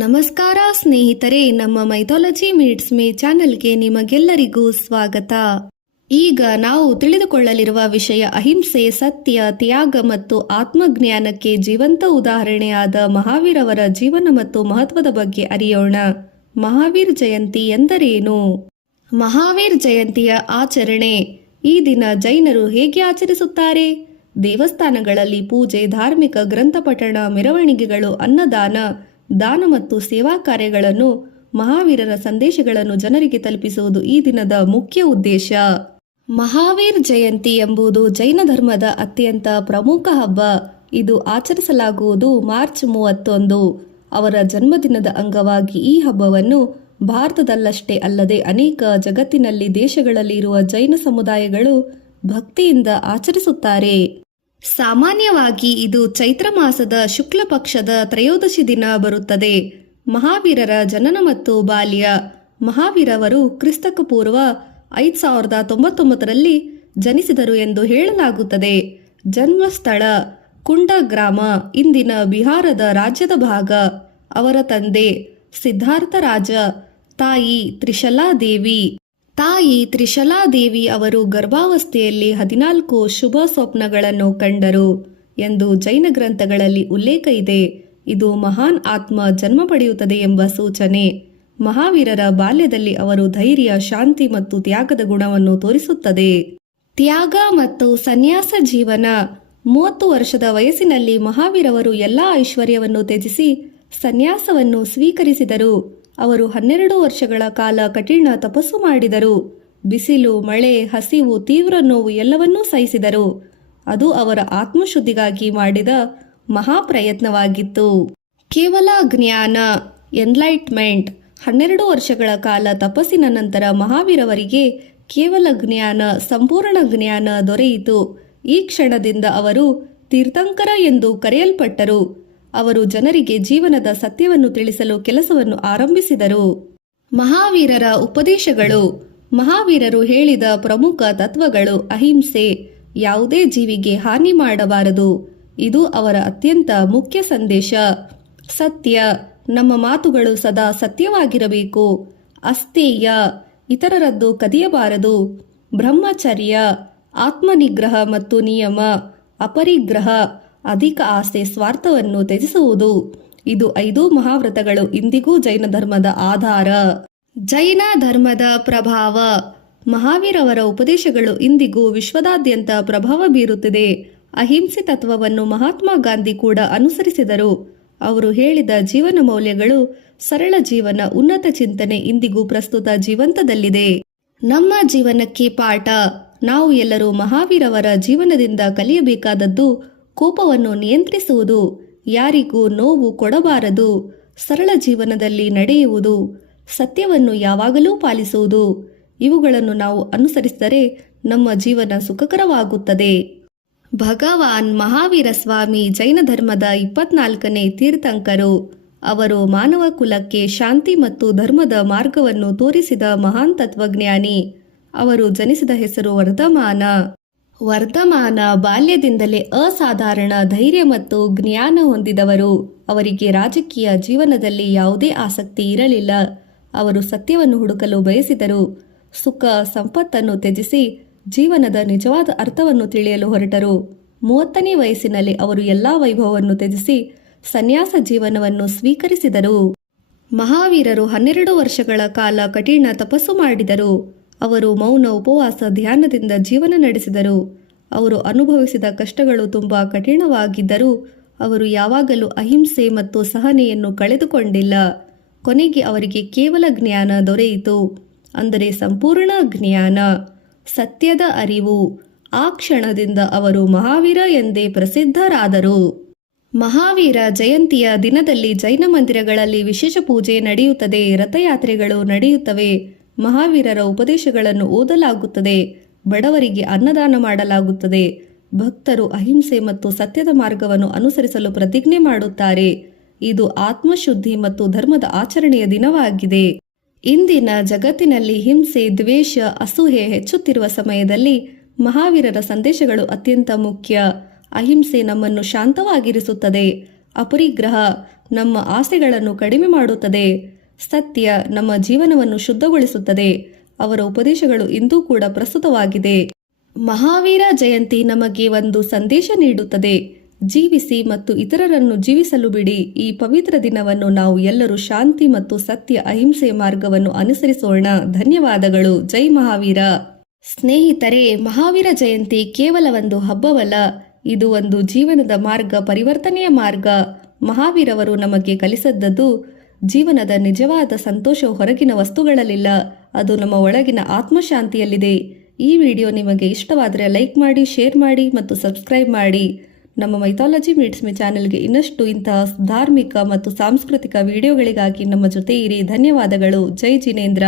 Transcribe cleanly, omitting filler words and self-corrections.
ನಮಸ್ಕಾರ ಸ್ನೇಹಿತರೆ, ನಮ್ಮ ಮೈಥಾಲಜಿ ಮೀಟ್ಸ್ ಮೀ ಚಾನೆಲ್ಗೆ ನಿಮಗೆಲ್ಲರಿಗೂ ಸ್ವಾಗತ. ಈಗ ನಾವು ತಿಳಿದುಕೊಳ್ಳಲಿರುವ ವಿಷಯ ಅಹಿಂಸೆ, ಸತ್ಯ, ತ್ಯಾಗ ಮತ್ತು ಆತ್ಮಜ್ಞಾನಕ್ಕೆ ಜೀವಂತ ಉದಾಹರಣೆಯಾದ ಮಹಾವೀರವರ ಜೀವನ ಮತ್ತು ಮಹತ್ವದ ಬಗ್ಗೆ ಅರಿಯೋಣ. ಮಹಾವೀರ್ ಜಯಂತಿ ಎಂದರೇನು? ಮಹಾವೀರ್ ಜಯಂತಿಯ ಆಚರಣೆ. ಈ ದಿನ ಜೈನರು ಹೇಗೆ ಆಚರಿಸುತ್ತಾರೆ? ದೇವಸ್ಥಾನಗಳಲ್ಲಿ ಪೂಜೆ, ಧಾರ್ಮಿಕ ಗ್ರಂಥ ಪಠಣ, ಮೆರವಣಿಗೆಗಳು, ಅನ್ನದಾನ, ದಾನ ಮತ್ತು ಸೇವಾ ಕಾರ್ಯಗಳನ್ನು, ಮಹಾವೀರರ ಸಂದೇಶಗಳನ್ನು ಜನರಿಗೆ ತಲುಪಿಸುವುದು ಈ ದಿನದ ಮುಖ್ಯ ಉದ್ದೇಶ. ಮಹಾವೀರ್ ಜಯಂತಿ ಎಂಬುದು ಜೈನ ಧರ್ಮದ ಅತ್ಯಂತ ಪ್ರಮುಖ ಹಬ್ಬ. ಇದು ಆಚರಿಸಲಾಗುವುದು ಮಾರ್ಚ್ 31. ಅವರ ಜನ್ಮದಿನದ ಅಂಗವಾಗಿ ಈ ಹಬ್ಬವನ್ನು ಭಾರತದಲ್ಲಷ್ಟೇ ಅಲ್ಲದೆ ಅನೇಕ ಜಗತ್ತಿನಲ್ಲಿ ದೇಶಗಳಲ್ಲಿ ಇರುವ ಜೈನ ಸಮುದಾಯಗಳು ಭಕ್ತಿಯಿಂದ ಆಚರಿಸುತ್ತಾರೆ. ಸಾಮಾನ್ಯವಾಗಿ ಇದು ಚೈತ್ರ ಮಾಸದ ಶುಕ್ಲ ಪಕ್ಷದ ತ್ರಯೋದಶಿ ದಿನ ಬರುತ್ತದೆ. ಮಹಾವೀರರ ಜನನ ಮತ್ತು ಬಾಲ್ಯ. ಮಹಾವೀರವರು ಕ್ರಿಸ್ತಕ ಪೂರ್ವ 5099ರಲ್ಲಿ ಜನಿಸಿದರು ಎಂದು ಹೇಳಲಾಗುತ್ತದೆ. ಜನ್ಮಸ್ಥಳ ಕುಂಡ ಗ್ರಾಮ, ಇಂದಿನ ಬಿಹಾರದ ರಾಜ್ಯದ ಭಾಗ. ಅವರ ತಂದೆ ಸಿದ್ಧಾರ್ಥ ರಾಜ, ತಾಯಿ ತ್ರಿಶಲಾದೇವಿ ಅವರು ಗರ್ಭಾವಸ್ಥೆಯಲ್ಲಿ 14 ಶುಭ ಸ್ವಪ್ನಗಳನ್ನು ಕಂಡರು ಎಂದು ಜೈನ ಗ್ರಂಥಗಳಲ್ಲಿ ಉಲ್ಲೇಖ ಇದೆ. ಇದು ಮಹಾನ್ ಆತ್ಮ ಜನ್ಮ ಪಡೆಯುತ್ತದೆ ಎಂಬ ಸೂಚನೆ. ಮಹಾವೀರರ ಬಾಲ್ಯದಲ್ಲಿ ಅವರು ಧೈರ್ಯ, ಶಾಂತಿ ಮತ್ತು ತ್ಯಾಗದ ಗುಣವನ್ನು ತೋರಿಸುತ್ತದೆ. ತ್ಯಾಗ ಮತ್ತು ಸನ್ಯಾಸ ಜೀವನ. 30 ವರ್ಷದ ವಯಸ್ಸಿನಲ್ಲಿ ಮಹಾವೀರವರು ಎಲ್ಲ ಐಶ್ವರ್ಯವನ್ನು ತ್ಯಜಿಸಿ ಸನ್ಯಾಸವನ್ನು ಸ್ವೀಕರಿಸಿದರು. ಅವರು 12 ವರ್ಷಗಳ ಕಾಲ ಕಠಿಣ ತಪಸ್ಸು ಮಾಡಿದರು. ಬಿಸಿಲು, ಮಳೆ, ಹಸಿವು, ತೀವ್ರ ನೋವು ಎಲ್ಲವನ್ನೂ ಸಹಿಸಿದರು. ಅದು ಅವರ ಆತ್ಮಶುದ್ಧಿಗಾಗಿ ಮಾಡಿದ ಮಹಾಪ್ರಯತ್ನವಾಗಿತ್ತು. ಕೇವಲ ಜ್ಞಾನ, ಎನ್ಲೈಟ್ಮೆಂಟ್. 12 ವರ್ಷಗಳ ಕಾಲ ತಪಸ್ಸಿನ ನಂತರ ಮಹಾವೀರವರಿಗೆ ಕೇವಲ ಜ್ಞಾನ, ಸಂಪೂರ್ಣ ಜ್ಞಾನ ದೊರೆಯಿತು. ಈ ಕ್ಷಣದಿಂದ ಅವರು ತೀರ್ಥಂಕರ ಎಂದು ಕರೆಯಲ್ಪಟ್ಟರು. ಅವರು ಜನರಿಗೆ ಜೀವನದ ಸತ್ಯವನ್ನು ತಿಳಿಸಲು ಕೆಲಸವನ್ನು ಆರಂಭಿಸಿದರು. ಮಹಾವೀರರ ಉಪದೇಶಗಳು. ಮಹಾವೀರರು ಹೇಳಿದ ಪ್ರಮುಖ ತತ್ವಗಳು: ಅಹಿಂಸೆ, ಯಾವುದೇ ಜೀವಿಗೆ ಹಾನಿ ಮಾಡಬಾರದು, ಇದು ಅವರ ಅತ್ಯಂತ ಮುಖ್ಯ ಸಂದೇಶ. ಸತ್ಯ, ನಮ್ಮ ಮಾತುಗಳು ಸದಾ ಸತ್ಯವಾಗಿರಬೇಕು. ಅಸ್ತೇಯ, ಇತರರದ್ದು ಕದಿಯಬಾರದು. ಬ್ರಹ್ಮಚರ್ಯ, ಆತ್ಮನಿಗ್ರಹ ಮತ್ತು ನಿಯಮ. ಅಪರಿಗ್ರಹ, ಅಧಿಕ ಆಸೆ, ಸ್ವಾರ್ಥವನ್ನು ತ್ಯಜಿಸುವುದು. ಇದು 5 ಮಹಾವ್ರತಗಳು ಇಂದಿಗೂ ಜೈನ ಧರ್ಮದ ಆಧಾರ. ಜೈನ ಧರ್ಮದ ಪ್ರಭಾವ. ಮಹಾವೀರವರ ಉಪದೇಶಗಳು ಇಂದಿಗೂ ವಿಶ್ವದಾದ್ಯಂತ ಪ್ರಭಾವ ಬೀರುತ್ತಿದೆ. ಅಹಿಂಸೆ ತತ್ವವನ್ನು ಮಹಾತ್ಮ ಗಾಂಧಿ ಕೂಡ ಅನುಸರಿಸಿದರು. ಅವರು ಹೇಳಿದ ಜೀವನ ಮೌಲ್ಯಗಳು, ಸರಳ ಜೀವನ, ಉನ್ನತ ಚಿಂತನೆ ಇಂದಿಗೂ ಪ್ರಸ್ತುತ ಜೀವಂತದಲ್ಲಿದೆ. ನಮ್ಮ ಜೀವನಕ್ಕೆ ಪಾಠ. ನಾವು ಎಲ್ಲರೂ ಮಹಾವೀರವರ ಜೀವನದಿಂದ ಕಲಿಯಬೇಕಾದದ್ದು ಕೋಪವನ್ನು ನಿಯಂತ್ರಿಸುವುದು, ಯಾರಿಗೂ ನೋವು ಕೊಡಬಾರದು, ಸರಳ ಜೀವನದಲ್ಲಿ ನಡೆಯುವುದು, ಸತ್ಯವನ್ನು ಯಾವಾಗಲೂ ಪಾಲಿಸುವುದು. ಇವುಗಳನ್ನು ನಾವು ಅನುಸರಿಸಿದರೆ ನಮ್ಮ ಜೀವನ ಸುಖಕರವಾಗುತ್ತದೆ. ಭಗವಾನ್ ಮಹಾವೀರ ಸ್ವಾಮಿ ಜೈನ ಧರ್ಮದ 24ನೇ ತೀರ್ಥಂಕರು. ಅವರು ಮಾನವ ಕುಲಕ್ಕೆ ಶಾಂತಿ ಮತ್ತು ಧರ್ಮದ ಮಾರ್ಗವನ್ನು ತೋರಿಸಿದ ಮಹಾನ್ ತತ್ವಜ್ಞಾನಿ. ಅವರು ಜನಿಸಿದ ಹೆಸರು ವರ್ಧಮಾನ. ಬಾಲ್ಯದಿಂದಲೇ ಅಸಾಧಾರಣ ಧೈರ್ಯ ಮತ್ತು ಜ್ಞಾನ ಹೊಂದಿದವರು. ಅವರಿಗೆ ರಾಜಕೀಯ ಜೀವನದಲ್ಲಿ ಯಾವುದೇ ಆಸಕ್ತಿ ಇರಲಿಲ್ಲ. ಅವರು ಸತ್ಯವನ್ನು ಹುಡುಕಲು ಬಯಸಿದರು. ಸುಖ ಸಂಪತ್ತನ್ನು ತ್ಯಜಿಸಿ ಜೀವನದ ನಿಜವಾದ ಅರ್ಥವನ್ನು ತಿಳಿಯಲು ಹೊರಟರು. 30ನೇ ವಯಸ್ಸಿನಲ್ಲಿ ಅವರು ಎಲ್ಲಾ ವೈಭವವನ್ನು ತ್ಯಜಿಸಿ ಸನ್ಯಾಸ ಜೀವನವನ್ನು ಸ್ವೀಕರಿಸಿದರು. ಮಹಾವೀರರು 12 ವರ್ಷಗಳ ಕಾಲ ಕಠಿಣ ತಪಸ್ಸು ಮಾಡಿದರು. ಅವರು ಮೌನ, ಉಪವಾಸ, ಧ್ಯಾನದಿಂದ ಜೀವನ ನಡೆಸಿದರು. ಅವರು ಅನುಭವಿಸಿದ ಕಷ್ಟಗಳು ತುಂಬಾ ಕಠಿಣವಾಗಿದ್ದರೂ ಅವರು ಯಾವಾಗಲೂ ಅಹಿಂಸೆ ಮತ್ತು ಸಹನೆಯನ್ನು ಕಳೆದುಕೊಂಡಿಲ್ಲ. ಕೊನೆಗೆ ಅವರಿಗೆ ಕೇವಲ ಜ್ಞಾನ ದೊರೆಯಿತು, ಅಂದರೆ ಸಂಪೂರ್ಣ ಜ್ಞಾನ, ಸತ್ಯದ ಅರಿವು. ಆ ಕ್ಷಣದಿಂದ ಅವರು ಮಹಾವೀರ ಎಂದೇ ಪ್ರಸಿದ್ಧರಾದರು. ಮಹಾವೀರ ಜಯಂತಿಯ ದಿನದಲ್ಲಿ ಜೈನ ಮಂದಿರಗಳಲ್ಲಿ ವಿಶೇಷ ಪೂಜೆ ನಡೆಯುತ್ತದೆ. ರಥಯಾತ್ರೆಗಳು ನಡೆಯುತ್ತವೆ. ಮಹಾವೀರರ ಉಪದೇಶಗಳನ್ನು ಓದಲಾಗುತ್ತದೆ. ಬಡವರಿಗೆ ಅನ್ನದಾನ ಮಾಡಲಾಗುತ್ತದೆ. ಭಕ್ತರು ಅಹಿಂಸೆ ಮತ್ತು ಸತ್ಯದ ಮಾರ್ಗವನ್ನು ಅನುಸರಿಸಲು ಪ್ರತಿಜ್ಞೆ ಮಾಡುತ್ತಾರೆ. ಇದು ಆತ್ಮಶುದ್ಧಿ ಮತ್ತು ಧರ್ಮದ ಆಚರಣೆಯ ದಿನವಾಗಿದೆ. ಇಂದಿನ ಜಗತ್ತಿನಲ್ಲಿ ಹಿಂಸೆ, ದ್ವೇಷ, ಅಸೂಯೆ ಹೆಚ್ಚುತ್ತಿರುವ ಸಮಯದಲ್ಲಿ ಮಹಾವೀರರ ಸಂದೇಶಗಳು ಅತ್ಯಂತ ಮುಖ್ಯ. ಅಹಿಂಸೆ ನಮ್ಮನ್ನು ಶಾಂತವಾಗಿರಿಸುತ್ತದೆ. ಅಪರಿಗ್ರಹ ನಮ್ಮ ಆಸೆಗಳನ್ನು ಕಡಿಮೆ ಮಾಡುತ್ತದೆ. ಸತ್ಯ ನಮ್ಮ ಜೀವನವನ್ನು ಶುದ್ಧಗೊಳಿಸುತ್ತದೆ. ಅವರ ಉಪದೇಶಗಳು ಇಂದೂ ಕೂಡ ಪ್ರಸ್ತುತವಾಗಿದೆ. ಮಹಾವೀರ ಜಯಂತಿ ನಮಗೆ ಒಂದು ಸಂದೇಶ ನೀಡುತ್ತದೆ. ಜೀವಿಸಿ ಮತ್ತು ಇತರರನ್ನು ಜೀವಿಸಲು ಬಿಡಿ. ಈ ಪವಿತ್ರ ದಿನವನ್ನು ನಾವು ಎಲ್ಲರೂ ಶಾಂತಿ ಮತ್ತು ಸತ್ಯ ಅಹಿಂಸೆಯ ಮಾರ್ಗವನ್ನು ಅನುಸರಿಸೋಣ. ಧನ್ಯವಾದಗಳು. ಜೈ ಮಹಾವೀರ. ಸ್ನೇಹಿತರೆ, ಮಹಾವೀರ ಜಯಂತಿ ಕೇವಲ ಒಂದು ಹಬ್ಬವಲ್ಲ, ಇದು ಒಂದು ಜೀವನದ ಮಾರ್ಗ, ಪರಿವರ್ತನೆಯ ಮಾರ್ಗ. ಮಹಾವೀರವರು ನಮಗೆ ಕಲಿಸಿದ್ದದ್ದು ಜೀವನದ ನಿಜವಾದ ಸಂತೋಷವು ಹೊರಗಿನ ವಸ್ತುಗಳಲ್ಲಿಲ್ಲ, ಅದು ನಮ್ಮ ಒಳಗಿನ ಆತ್ಮಶಾಂತಿಯಲ್ಲಿದೆ. ಈ ವಿಡಿಯೋ ನಿಮಗೆ ಇಷ್ಟವಾದರೆ ಲೈಕ್ ಮಾಡಿ, ಶೇರ್ ಮಾಡಿ ಮತ್ತು ಸಬ್ಸ್ಕ್ರೈಬ್ ಮಾಡಿ. ನಮ್ಮ ಮೈಥಾಲಜಿ ಮೀಟ್ಸ್ ಮೀ ಚಾನೆಲ್ಗೆ ಇನ್ನಷ್ಟು ಇಂತಹ ಧಾರ್ಮಿಕ ಮತ್ತು ಸಾಂಸ್ಕೃತಿಕ ವಿಡಿಯೋಗಳಿಗಾಗಿ ನಮ್ಮ ಜೊತೆ ಇರಿ. ಧನ್ಯವಾದಗಳು. ಜೈ ಜಿನೇಂದ್ರ.